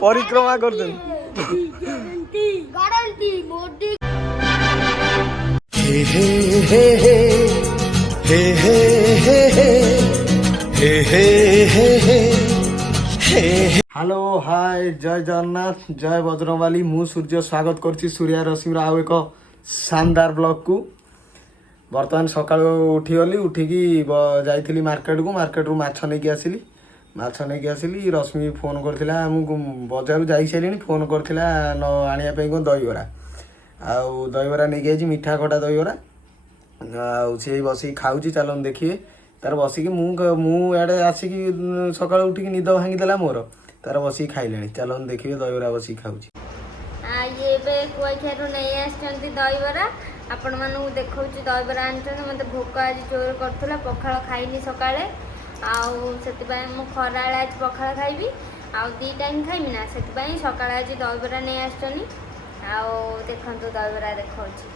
परिक्रमा गर्दै गारंटी मोदी हे हे हे हे हे हे हे हे हे हे hello hi जय जगन्नाथ जय बजरंगबाली मु सूर्य स्वागत करछि सूर्या रश्मिर आउ एक शानदार ब्लॉग को बर्तमान सकाळ उठी गली उठिकी जाइथिली मार्केट रु माछ नेकी आसिली रश्मि फोन करथिला हमकु बाजार जाई साइलिनी फोन करथिला न आनिया पे को दहीबरा आउ दहीबरा नेकी आइछि मिठा खटा दहीबरा आउ से बसी खाउछि चलन देखिए तार बसिकी मु याडे आसिकी सकाळ उठिकी निद भांगी देला मोर तार बसी खाइलेनी चलन देखिए दहीबरा बसी खाउछि ये बे कुआखियारू नहीं आछंती दहीबरा आपण मानू देखौछि दहीबरा आनछन मते भोक आज जोर करथला पखाळ खाइनी सकाळे आउ सेतिबाय मु खराळे आज पखाळ खाइबी आउ दी टाइम खाइबी ना सेतिबाय सकाळे आज दहीबरा नहीं आछनी आउ देखंतु दहीबरा देखौछि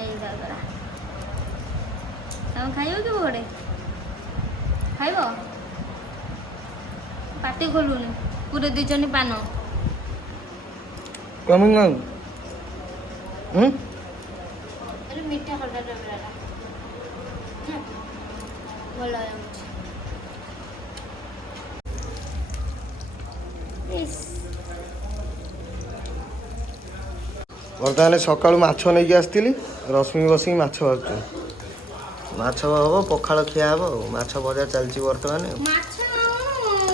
एई दहीबरा हम खाइबो कि बोडे खाइबो पाटी खोलुनी पूरे दिजनी पान कमिंग नाउ अरे मीठा खटा डबराला बोला इस बर्तमान सकाळू माछ नेकी आस्तिली रश्मि बसी माछ भाजु माछ हबो पखाळ खिया हबो माछ भजा चलची बर्तमान माछ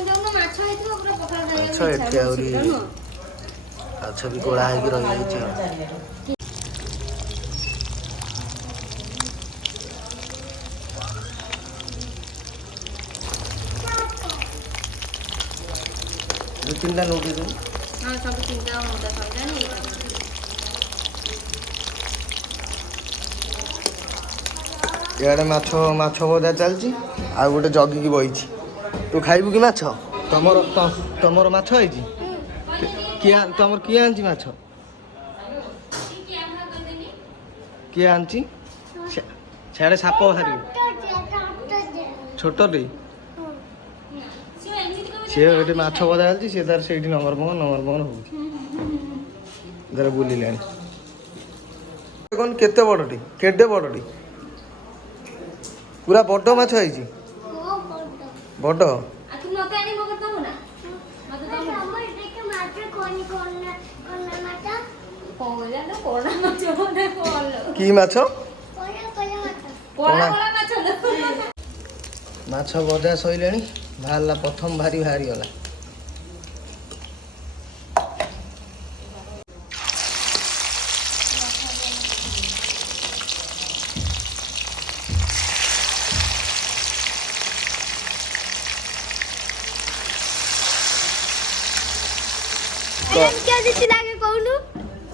जंग माछ हेतु पूरा पखाल खाइ माछ एठी आउरी माछ भी गोळा हेकी रहि जाइछि दो तीनटा नोट दे हां सब चिंता होता समझा नहीं इआडे माछ भजा चलची आ गोटे जगिकी बइछि तू खाइबु कि माछ तमर माछ आइछि किया तमर किया आंची माछ किया आंची छाड़े साप बाहर छोट रे सी गोटे माछ भजा चलची सी तार से नंबर पवन हो जरा बुलिलानी कौन केते बड़टी केडे बड़टी पूरा बड़ माछ आइछि बड़ तू मते आनी मगर दबो ना मते दबो हमर देखे माछ कोनी कोना माछ कोला न कोना माछ बोले कोलो की माछ कोला माछ माछ भजा सइलेनी बाहरला प्रथम भारी गला क्या दिति लागे कहनु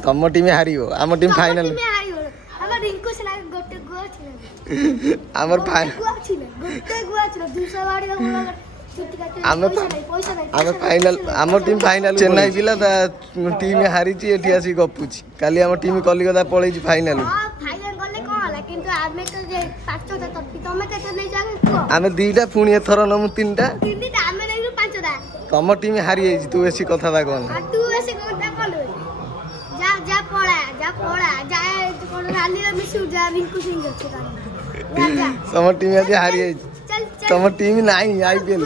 तम टीम हारियो आम टीम फाइनल में हारियो हमर रिंकू से लागे गोटे गुआ छिले हमर फाइनल गुआ छिले गोटे गुआ छिले 200 बाड़ी का गुआ छुट्टी काटे पैसा नहीं आम फाइनल आम टीम फाइनल चेन्नई जिला टीम हारिची एठी आसी गपुची काली आम टीम कलिकता पळैची फाइनल हां फाइनल गले कोन होला किंतु आमे तो जे 5टा तत्ती तमे केते नै जागे आमे दुईटा पुणी एथर नमु तीनटा आमे नै 5टा तम टीम हारि जाइछि तू ऐसी कथा दा कोन तू ऐसे कोनटा बोल जा पळा जा कोन राली रे मिसु जा रिंकू सिंह अछि जा तम टीम आज हारि जाइछि तम टीम नाही आईपीएल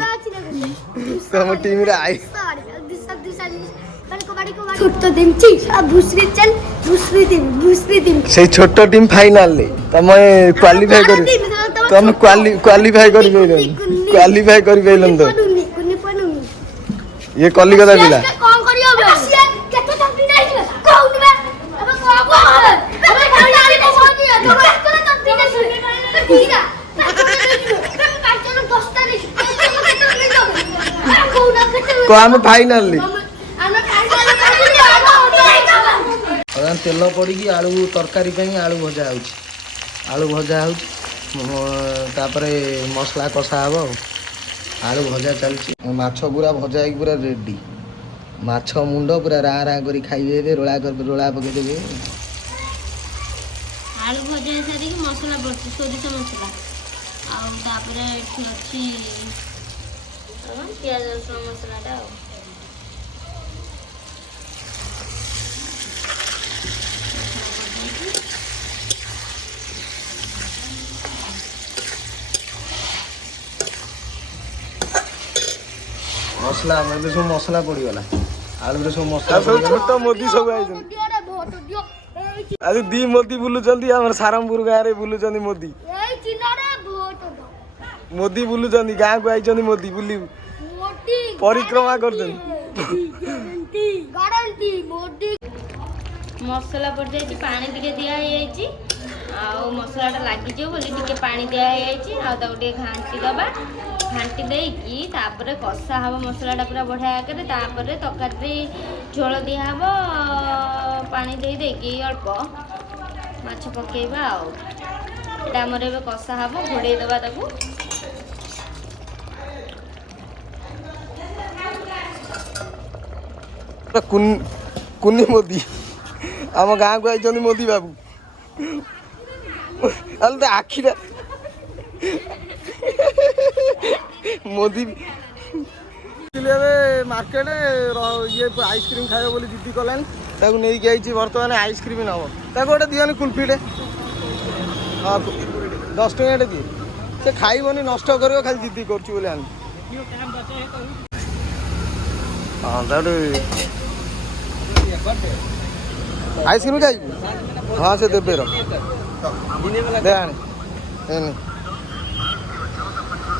तम टीम रे आई छोटो टीम छी अब दूसरी टीम से छोटो टीम फाइनल ले तमे क्वालीफाई करी तम क्वालीफाई करी बेलन तो ये कलिकता पिला कौन करियो बे केतो तंपी नाही बे कहू बे अब को अबे खाली को बोली तो केतो तंपी नाही ठीक है पाचन 10टा नहीं को हम फाइनल ले हम फाइनल तेल पड़ी आलू तरकारी पे आलू भजा तापर मसला कषा हम आलू भजा चलची माछ पूरा भजा पूरा रेडी माछ मुंड पूरा रा करी खाइबे रोला पकईदेवे आलू भजा सारी मसला पड़ती सोरिष मसला ଆଉ ତାପରେ ଏଠି ଅଛି ପିଆଜ ରସୁଣ ମସଲାଟା ଆଉ ମସଲା ଏବେ ସବୁ ମସଲା ପଡ଼ିଗଲା ଆଳୁରେ ସବୁ ମସଲା ଛୋଟ ମୋଦି ସବୁ ଆଇଛନ୍ତି ଆଜି ଦି ମୋଦି ବୁଲୁଛନ୍ତି ଆମର ସାରମପୁର ଗାଁରେ ବୁଲୁଛନ୍ତି ମୋଦି ମୋଦି ବୁଲୁଛନ୍ତି ଗାଁକୁ ଆଇଛନ୍ତି ମୋଦି ବୁଲି ପରିକ୍ରମା କରୁଛନ୍ତି। ମସଲା ପଡ଼ିଯାଇଛି ପାଣି ଟିକେ ଦିଆ ହେଇଯାଇଛି ଆଉ ମସଲାଟା ଲାଗିଯିବ ବୋଲି ଟିକେ ପାଣି ଦିଆ ହେଇଯାଇଛି ଆଉ ତାକୁ ଟିକେ ଘାଣ୍ଟି ଦେବା ଘାଣ୍ଟି ଦେଇକି ତାପରେ କଷା ହେବ ମସଲାଟା ପୁରା ବଢ଼ିଆ ଆକାରରେ ତାପରେ ତରକାରୀ ଝୋଳ ଦିଆହେବ ପାଣି ଦେଇକି ଅଳ୍ପ ମାଛ ପକେଇବା ଆଉ ଏଇଟା ଆମର ଏବେ କଷା ହେବ ଘୋଡ଼େଇ ଦେବା ତାକୁ କୁନି ମୋଦି ଆମ ଗାଁକୁ ଆଇଛନ୍ତି ମୋଦି ବାବୁ ଆଲେ ତ ଆଖିଟା ମୋଦି ଏବେ ମାର୍କେଟ ଇଏ ଆଇସ୍କ୍ରିମ୍ ଖାଇବ ବୋଲି ଜିଦି କଲାଣି ତାକୁ ନେଇକି ଆଇଛି ବର୍ତ୍ତମାନ ଆଇସ୍କ୍ରିମ୍ ନେବ ତାକୁ ଗୋଟେ ଦିଅନି କୁଲଫିଟେ ହଁ 10 ଟଙ୍କିଆଟେ ଦିଏ ସେ ଖାଇବନି ନଷ୍ଟ କରିବ ଖାଲି ଜିଦି କରୁଛି ବୋଲି ଆଣି ହଁ ତାଠୁ ଆଇସ୍କ୍ରିମ୍ ଖାଇବୁ ହଁ ସେ ଦେବେ ର ଦେ ଆଣେ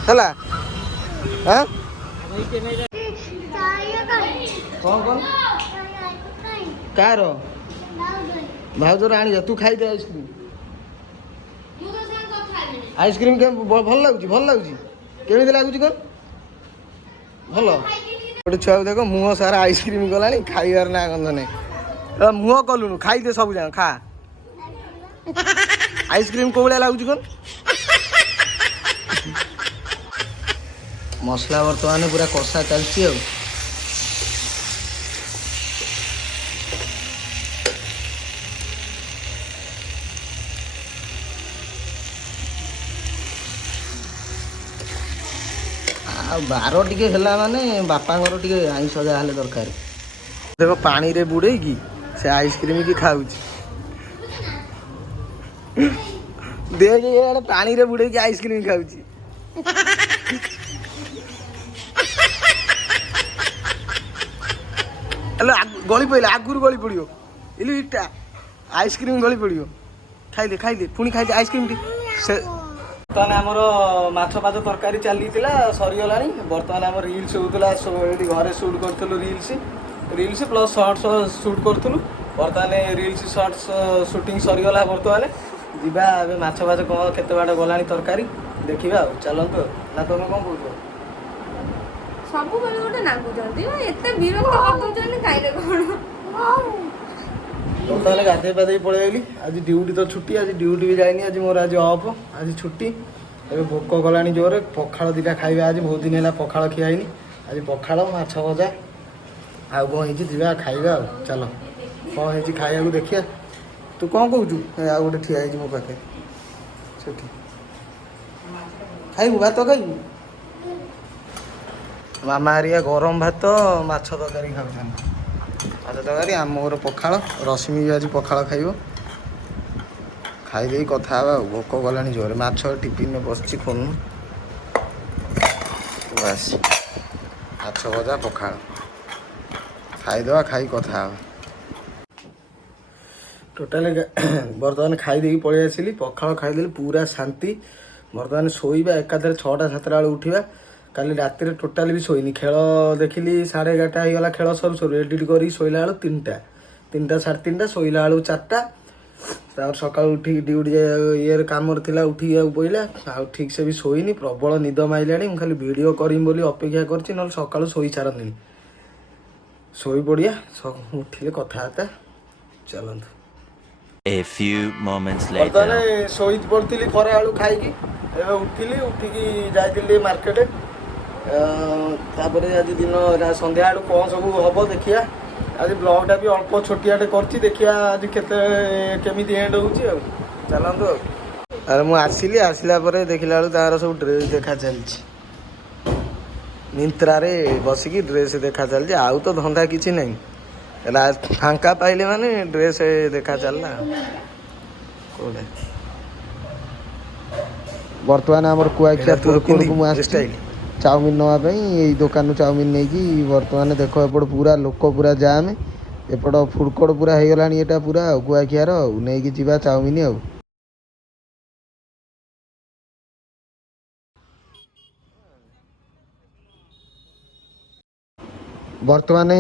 ହେଲା ହଁ କ'ଣ କ'ଣ କାହାର ଭାଉଜର ଆଣିବା ତୁ ଖାଇଦେ ଆଇସ୍କ୍ରିମ୍ ଭଲ ଲାଗୁଛି କେମିତି ଲାଗୁଛି କ'ଣ ଭଲ ଗୋଟେ ଛୁଆକୁ ଦେଖ ମୁହଁ ସାରା ଆଇସ୍କ୍ରିମ୍ ଗଲାଣି ଖାଇବାର ନା ଗନ୍ଧ ନାହିଁ ମୁହଁ କଲୁଣୁ ଖାଇଦେ ସବୁ ଯାକ ଖା ଆଇସ୍କ୍ରିମ୍ କୋଉ ଭଳିଆ ଲାଗୁଛି କ'ଣ ମସଲା ବର୍ତ୍ତମାନ ପୁରା କଷା ଚାଲିଛି ଆଉ ବାର ଟିକେ ହେଲା ମାନେ ବାପାଙ୍କର ଟିକେ ଆଇଁଷ ଯାହା ହେଲେ ଦରକାର ଦେଖ ପାଣିରେ ବୁଡ଼େଇକି ସେ ଆଇସ୍କ୍ରିମ୍ କି ଖାଉଛି ଦେଖ ଇଆଡ଼େ ପାଣିରେ ବୁଡ଼େଇକି ଆଇସ୍କ୍ରିମ୍ ଖାଉଛି ହେଲେ ଗଳି ପଡ଼ିଲା ଆଗରୁ ଗଳି ପଡ଼ିବ ଇଲି ଇଟା ଆଇସ୍କ୍ରିମ୍ ଗଳି ପଡ଼ିବ ଖାଇଦେ ପୁଣି ଖାଇଦେ ଆଇସ୍କ୍ରିମ୍ ଟି ସେ ବର୍ତ୍ତମାନ ଆମର ମାଛ ତରକାରୀ ଚାଲିଥିଲା ସରିଗଲାଣି ବର୍ତ୍ତମାନ ଆମର ରିଲ୍ସ ହେଉଥିଲା ଏଠି ଘରେ ସୁଟ୍ କରୁଥିଲୁ ରିଲ୍ସ ପ୍ଲସ୍ ସର୍ଟସ୍ ସୁଟ୍ କରୁଥିଲୁ ବର୍ତ୍ତମାନ ରିଲ୍ସ ସର୍ଟସ୍ ସୁଟିଂ ସରିଗଲା ବର୍ତ୍ତମାନ ଯିବା ଏବେ ମାଛ କ'ଣ କେତେ ବାଟ ଗଲାଣି ତରକାରୀ ଦେଖିବା ଆଉ ଚାଲନ୍ତୁ ନା ତମେ କ'ଣ କହୁଛ ସବୁବେଳେ ଗୋଟେ ନାଗୁଛନ୍ତି ଏତେ ବିରକ୍ତ କରିଦେଉଛନ୍ତି ଖାଇଲେ କ'ଣ ବର୍ତ୍ତମାନ ଗାଧେଇ ପାଧେଇ ପଳେଇ ଆଇଲି ଆଜି ଡ୍ୟୁଟି ତ ଛୁଟି ଆଜି ଡ୍ୟୁଟି ବି ଯାଇନି ଆଜି ମୋର ଆଜି ଅଫ୍ ଆଜି ଛୁଟି ଏବେ ଭୋକ କଲାଣି ଜୋରରେ ପଖାଳ ଦୁଇଟା ଖାଇବା ଆଜି ବହୁତ ଦିନ ହେଲା ପଖାଳ ଖିଆ ହେଇନି ଆଜି ପଖାଳ ମାଛ ଭଜା ଆଉ କ'ଣ ହେଇଛି ଯିବା ଖାଇବା ଆଉ ଚାଲ କ'ଣ ହେଇଛି ଖାଇବାକୁ ଦେଖିବା ତୁ କ'ଣ କହୁଛୁ ଆଉ ଗୋଟେ ଠିଆ ହେଇଛି ମୋ ପାଖରେ ସେଠି ଖାଇବୁ ଭାତ ଖାଇବୁ ମାମା ହେରିକା ଗରମ ଭାତ ମାଛ ତରକାରୀ ଖାଉଛନ୍ତି ମାଛ ତରକାରୀ ଆମର ପଖାଳ ରଶ୍ମି ବି ଆଜି ପଖାଳ ଖାଇବ ଖାଇଦେଇ କଥା ହେବା ଆଉ ଭୋକ ଗଲାଣି ଜୋରରେ ମାଛ ଟିଫିନରେ ବସିଛି ଖୋଲୁନୁ ବାସ୍ ମାଛ ଭଜା ପଖାଳ ଖାଇଦେବା ଖାଇ କଥା ହେବା ଟୋଟାଲି ବର୍ତ୍ତମାନ ଖାଇଦେଇକି ପଳେଇ ଆସିଲି ପଖାଳ ଖାଇଦେଲି ପୁରା ଶାନ୍ତି ବର୍ତ୍ତମାନ ଶୋଇବା ଏକାଥରେ 6ଟା 7ଟା ବେଳେ ଉଠିବା କାଲି ରାତିରେ ଟୋଟାଲି ବି ଶୋଇନି ଖେଳ ଦେଖିଲି 11:30 ହେଇଗଲା ଖେଳ ସରୁ ସରୁ ଏଡ଼ିଟ୍ କରିକି ଶୋଇଲା ବେଳକୁ 3ଟା 3:30 ଶୋଇଲା ବେଳକୁ 4ଟା ତାପରେ ସକାଳୁ ଉଠିକି ଡ୍ୟୁଟି ଇଏରେ କାମରେ ଥିଲା ଉଠିବାକୁ ପଡ଼ିଲା ଆଉ ଠିକ୍ସେ ବି ଶୋଇନି ପ୍ରବଳ ନିଦ ମାଇଲାଣି ମୁଁ ଖାଲି ଭିଡ଼ିଓ କରିମି ବୋଲି ଅପେକ୍ଷା କରିଛି ନହେଲେ ସକାଳୁ ଶୋଇ ସାରନ୍ତିନି ଶୋଇପଡ଼ିଆ ଉଠିଲେ କଥାବାର୍ତ୍ତା ଚାଲନ୍ତୁ A few moments later. ବର୍ତ୍ତମାନ ଶୋଇ ପଡ଼ିଥିଲି ଖରାବେଳୁ ଖାଇକି ଏବେ ଉଠିକି ଯାଇଥିଲି ମାର୍କେଟ ତାପରେ ଆଜି ଦିନ ସନ୍ଧ୍ୟାବେଳୁ କ'ଣ ସବୁ ହେବ ଦେଖିବା ଆଜି ବ୍ଲଗ୍ଟା ବି ଅଳ୍ପ ଛୋଟିଆଟେ କରିଛି ଦେଖିବା ଆଜି କେମିତି ଏଣ୍ଡ ହେଉଛି ଆଉ ଚାଲନ୍ତୁ ଆଉ ଆରେ ମୁଁ ଆସିଲା ପରେ ଦେଖିଲା ବେଳକୁ ତାଙ୍କର ସବୁ ଡ୍ରେସ୍ ଦେଖା ଚାଲିଛି। ମିନ୍ତ୍ରାରେ ବସିକି ଡ୍ରେସ୍ ଦେଖା ଚାଲିଛି, ଆଉ ତ ଧନ୍ଦା କିଛି ନାହିଁ। ଫାଙ୍କା ପାଇଲେ ମାନେ ଡ୍ରେସ୍ ଦେଖା ଚାଲିଲା। କୋଉଟା ବର୍ତ୍ତମାନ ଆମର କୁଆଖିଆ ଫୁଡକୋର୍ଟକୁ ମୁଁ ଆସିଛି ଚାଉମିନ ନେବା ପାଇଁ। ଏଇ ଦୋକାନରୁ ଚାଉମିନ ନେଇକି ବର୍ତ୍ତମାନ ଦେଖ ଏପଟ ପୁରା ଲୋକ ପୁରା ଜାମ୍। ଏପଟ ଫୁଡକୋର୍ଟ ପୁରା ହେଇଗଲାଣି ଏଇଟା ପୁରା ଆଉ କୁଆଖିଆର ଆଉ ନେଇକି ଯିବା ଚାଉମିନ ଆଉ। ବର୍ତ୍ତମାନ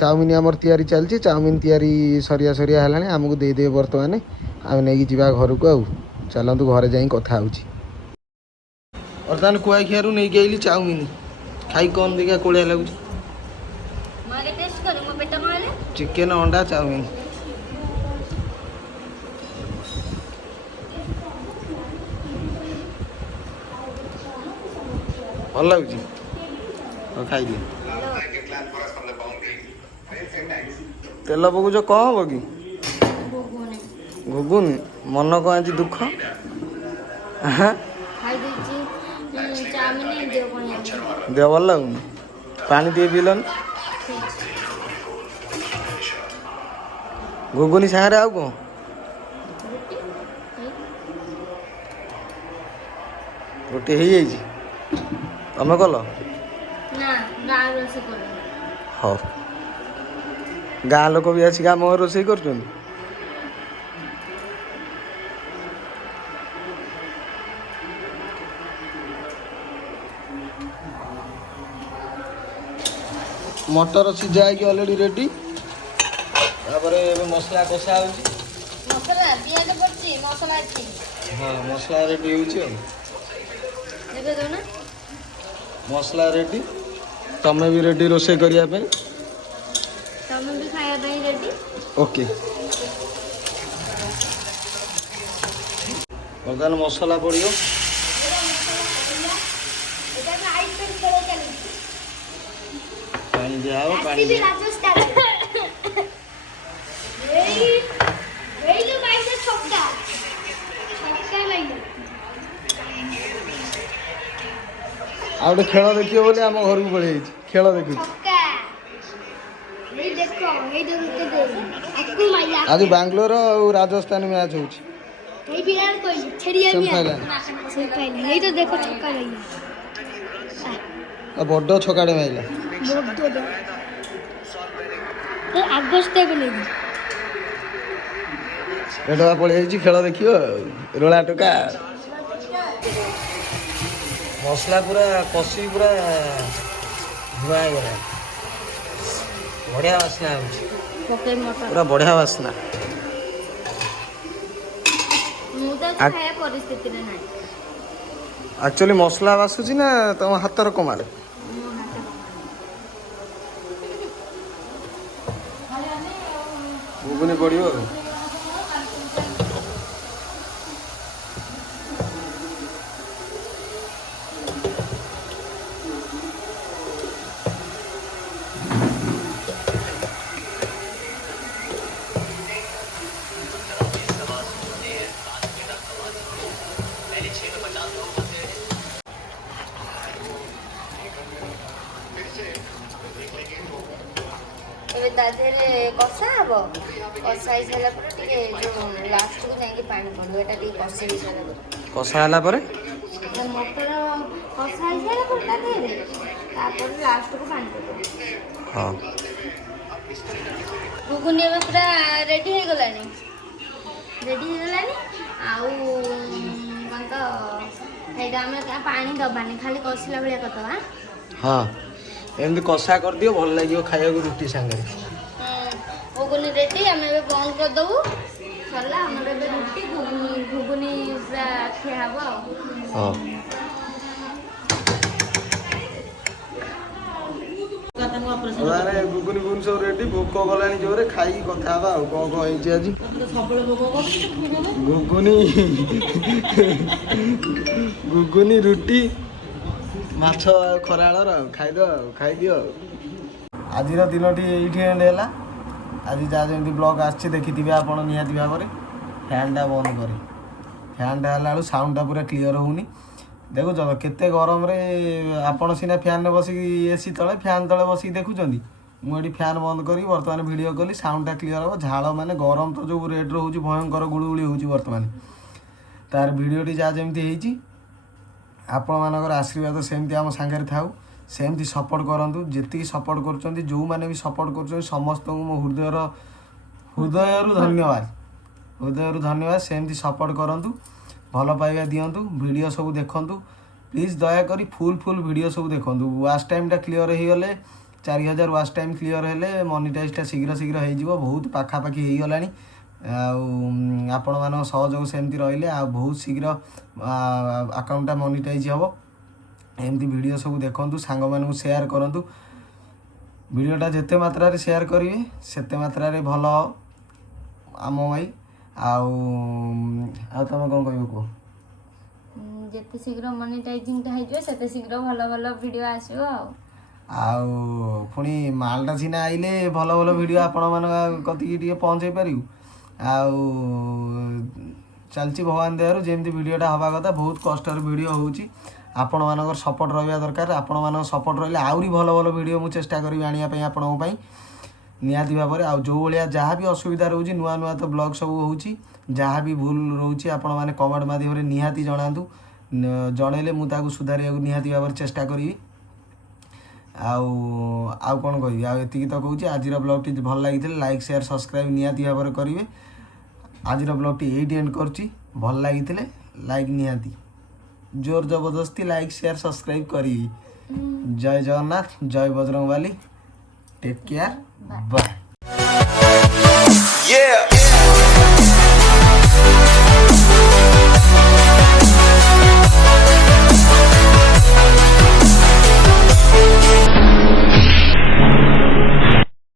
ଚାଉମିନ ଆମର ତିଆରି ଚାଲିଛି। ଚାଉମିନ ତିଆରି ସରିଆ ହେଲାଣି। ଆମକୁ ଦେଇଦେବେ ବର୍ତ୍ତମାନ, ଆମେ ନେଇକି ଯିବା ଘରକୁ ଆଉ। ଚାଲନ୍ତୁ ଘରେ ଯାଇ କଥା ହେଉଛି। ବର୍ତ୍ତମାନ କୁଆଖିଆରୁ ନେଇକି ଆଇଲି ଚାଉମିନ। ଖାଇ କ'ଣ ଦେଖିଆ କୋଳିଆ ଲାଗୁଛି। ଚିକେନ ଅଣ୍ଡା ଚାଉମିନ। ଭଲ ଲାଗୁଛି, ହଉ ଖାଇଦିଅ। ତେଲ ପକଉଛ କ'ଣ ହବ କି? ଘୁଗୁନି। ମନ କ'ଣ ଆଜି ଦୁଃଖ? ଦେହ ଭଲ ଲାଗୁନି? ପାଣି ଟିକେ ପିଇଲନି। ଘୁଗୁନି ସାଙ୍ଗରେ ଆଉ କ'ଣ? ରୁଟି ହେଇଯାଇଛି, ତମେ କଲ? ହଉ, ଗାଁ ଲୋକ ବି ଆସିକି ଆମ ଘରେ ରୋଷେଇ କରୁଛନ୍ତି। ମଟର ସିଝା ହେଇକି ଅଲରେଡ଼ି ରେଡ଼ି। ତାପରେ ଏବେ ମସଲା କଷା ହେଉଛି। ହଁ, ମସଲା ରେଡ଼ି ହେଉଛି ଆଉ। ମସଲା ରେଡ଼ି, ତମେ ବି ରେଡ଼ି ରୋଷେଇ କରିବା ପାଇଁ? ଓକେ। ବର୍ତ୍ତମାନ ମସଲା ପଡ଼ିବ। ପାଣି ଦିଆହବ। ପାଣି ଆଉ ଗୋଟେ ଖେଳ ଦେଖିବ ବୋଲି ଆମ ଘରକୁ ପଳେଇ ଯାଇଛି। ଖେଳ ଦେଖୁଛି। ଆଜି ବାଙ୍ଗାଲୋର ଆଉ ରାଜସ୍ଥାନ ମ୍ୟାଚ୍ ହଉଛି। ବଡ ଛକାଟେ ମାଇଲା। ଏଟା ପଳେଇ ଯାଇଛି ଖେଳ ଦେଖିବ ଆଉ। ରୋଳା ଟୋକା। ମସଲା ପୁରା କଷି ପୁରା ଧୂଆ ହେଇଗଲା। ବଢିଆ ବାସ୍ନା ହେଉଛି, ପୁରା ବଢିଆ ବାସ୍ନା। ଆକ୍ଚୁଆଲି ମସଲା ବାସୁଛି ନା ତମ ହାତର କମାରେ? ଘୁଗୁନି ପଡ଼ିବ ଆଉ। ଏବେ ତା ଦେହରେ କଷା ହବ। କଷା ହେଇସାରିଲା ପରେ ଟିକେ ଯୋଉ ଲାଷ୍ଟକୁ ଯାଇକି ପାଣି ପଡ଼ିବ। ଏଟା ଟିକେ କଷି ହେଇସାରିଲା ପରେ, କଷା ହେଲା ପରେ ମଟର କଷା ହେଇସାରିଲା ପରେ ତା ଦେହରେ ତାପରେ ଲାଷ୍ଟକୁ ପାଣି ପଡ଼ିବ। ହଁ। ଘୁଗୁନି ଏବେ ପୁରା ରେଡ଼ି ହେଇଗଲାଣି। ଆଉ କ'ଣ ତ ସେଇଟା ଆମେ ପାଣି ଦବାନି, ଖାଲି କଷିଲା ଭଳିଆ କରିଦେବା। ହଁ, ଏମିତି କଷା କରିଦିଅ, ଭଲ ଲାଗିବ ଖାଇବାକୁ ରୁଟି ସାଙ୍ଗରେ। ଘୁଗୁନି ରେଡ଼ି। ଆମେ ଏବେ ବନ୍ଦ କରିଦେବୁ। ସରିଲା ଆମର ଏବେ ରୁଟି ଘୁଗୁନି ପୁରା ଖିଆ ହବ ଆଉ। ହଁ। ଘୁଗୁନି ସବୁ ରେଡ଼ି। ଭୋକ ଗଲାଣି ଜୋରେ, ଖାଇକି କଥା ହବା ଆଉ। କ'ଣ ହେଇଛି ଆଜି? ଘୁଗୁନି ରୁଟି ମାଛ ଆଉ ଖରାବେଳର ଆଉ ଖାଇଦିଅ ଆଉ। ଆଜିର ଦିନଟି ଏଇଠି ଏଣ୍ଡ ହେଲା। ଆଜି ଯାହା ଯେମିତି ବ୍ଲଗ୍ ଆସିଛି ଦେଖିଥିବେ ଆପଣ ନିହାତି ଭାବରେ। ଫ୍ୟାନ୍ଟା ବନ୍ଦ କରେ। ଫ୍ୟାନ୍ଟା ହେଲା ବେଳକୁ ସାଉଣ୍ଡଟା ପୁରା କ୍ଲିଅର୍ ହେଉନି। ଦେଖୁଛ ତ କେତେ ଗରମରେ ଆପଣ ସିନା ଫ୍ୟାନ୍ରେ ବସିକି ଏସି ତଳେ ଫ୍ୟାନ୍ ତଳେ ବସିକି ଦେଖୁଛନ୍ତି, ମୁଁ ଏଠି ଫ୍ୟାନ୍ ବନ୍ଦ କରି ବର୍ତ୍ତମାନ ଭିଡ଼ିଓ କଲି, ସାଉଣ୍ଡଟା କ୍ଲିଅର୍ ହେବ। ଝାଳ ମାନେ ଗରମ ତ ଯେଉଁ ରେଟ୍ରେ ହେଉଛି ଭୟଙ୍କର ଗୁଳୁଗୁଳି ହେଉଛି ବର୍ତ୍ତମାନ। ତାର ଭିଡ଼ିଓଟି ଯାହା ଯେମିତି ହେଇଛି ଆପଣମାନଙ୍କର ଆଶୀର୍ବାଦ ସେମିତି ଆମ ସାଙ୍ଗରେ ଥାଉ, ସେମିତି ସପୋର୍ଟ କରନ୍ତୁ। ଯେତିକି ସପୋର୍ଟ କରୁଛନ୍ତି, ଯେଉଁମାନେ ବି ସପୋର୍ଟ କରୁଛନ୍ତି ସମସ୍ତଙ୍କୁ ମୋ ହୃଦୟରୁ ଧନ୍ୟବାଦ, ହୃଦୟରୁ ଧନ୍ୟବାଦ। ସେମିତି ସପୋର୍ଟ କରନ୍ତୁ, ଭଲ ପାଇବା ଦିଅନ୍ତୁ, ଭିଡ଼ିଓ ସବୁ ଦେଖନ୍ତୁ ପ୍ଲିଜ୍। ଦୟାକରି ଫୁଲ୍ ଭିଡ଼ିଓ ସବୁ ଦେଖନ୍ତୁ। ୱାଚ୍ ଟାଇମ୍ଟା କ୍ଲିଅର୍ ହେଇଗଲେ 4000 ୱାଚ୍ ଟାଇମ୍ କ୍ଲିଅର୍ ହେଲେ ମନିଟାଇଜ୍ଟା ଶୀଘ୍ର ହେଇଯିବ, ବହୁତ ପାଖାପାଖି ହେଇଗଲାଣି। ଆଉ ଆପଣମାନଙ୍କ ସହଯୋଗ ସେମିତି ରହିଲେ ଆଉ ବହୁତ ଶୀଘ୍ର ଆକାଉଣ୍ଟଟା ମନିଟାଇଜ୍ ହେବ। ଏମିତି ଭିଡ଼ିଓ ସବୁ ଦେଖନ୍ତୁ, ସାଙ୍ଗମାନଙ୍କୁ ସେୟାର କରନ୍ତୁ। ଭିଡ଼ିଓଟା ଯେତେ ମାତ୍ରାରେ ସେୟାର କରିବେ ସେତେ ମାତ୍ରାରେ ଭଲ ଆମ ପାଇଁ। ଆଉ ତମେ କ'ଣ କହିବ କୁହ? ଯେତେ ଶୀଘ୍ର ମନିଟାଇଜିଂଟା ହେଇଯିବ ସେତେ ଶୀଘ୍ର ଭଲ ଭଲ ଭିଡ଼ିଓ ଆସିବ। ଆଉ ପୁଣି ମାଲଟା ସିନା ଆଇଲେ ଭଲ ଭିଡ଼ିଓ ଆପଣମାନଙ୍କ କତିକି ଟିକେ ପହଞ୍ଚେଇ ପାରିବୁ। ଆଉ ଚାଲିଛି ଭଗବାନ ଦୟାରୁ ଯେମିତି ଭିଡ଼ିଓଟା ହେବା କଥା, ବହୁତ କଷ୍ଟରେ ଭିଡ଼ିଓ ହେଉଛି। ଆପଣମାନଙ୍କର ସପୋର୍ଟ ରହିବା ଦରକାର। ଆପଣମାନଙ୍କ ସପୋର୍ଟ ରହିଲେ ଆହୁରି ଭଲ ଭିଡ଼ିଓ ମୁଁ ଚେଷ୍ଟା କରିବି ଆଣିବା ପାଇଁ ଆପଣଙ୍କ ପାଇଁ ନିହାତି ଭାବରେ। ଆଉ ଯେଉଁ ଭଳିଆ ଯାହା ବି ଅସୁବିଧା ରହୁଛି, ନୂଆ ତ ବ୍ଲଗ୍ ସବୁ ହେଉଛି, ଯାହା ବି ଭୁଲ ରହୁଛି ଆପଣମାନେ କମେଣ୍ଟ ମାଧ୍ୟମରେ ନିହାତି ଜଣାନ୍ତୁ। ଜଣେଇଲେ ମୁଁ ତାକୁ ସୁଧାରିବାକୁ ନିହାତି ଭାବରେ ଚେଷ୍ଟା କରିବି। ଆଉ କ'ଣ କହିବି, ଆଉ ଏତିକି ତ କହୁଛି। ଆଜିର ବ୍ଲଗ୍ଟି ଭଲ ଲାଗିଥିଲେ ଲାଇକ୍ ସେୟାର ସବସ୍କ୍ରାଇବ୍ ନିହାତି ଭାବରେ କରିବେ। ଆଜିର ବ୍ଲଗ୍ଟି ଏଇଠି ଏଣ୍ଡ କରୁଛି। ଭଲ ଲାଗିଥିଲେ ଲାଇକ୍ ନିହାତି ଜୋର ଜବରଦସ୍ତି ଲାଇକ୍ ସେୟାର ସବସ୍କ୍ରାଇବ୍ କରିବି। ଜୟ ଜଗନ୍ନାଥ, ଜୟ ବଜରଙ୍ଗବାଲି, ଟେକ୍ କେୟାର, ବାଏ।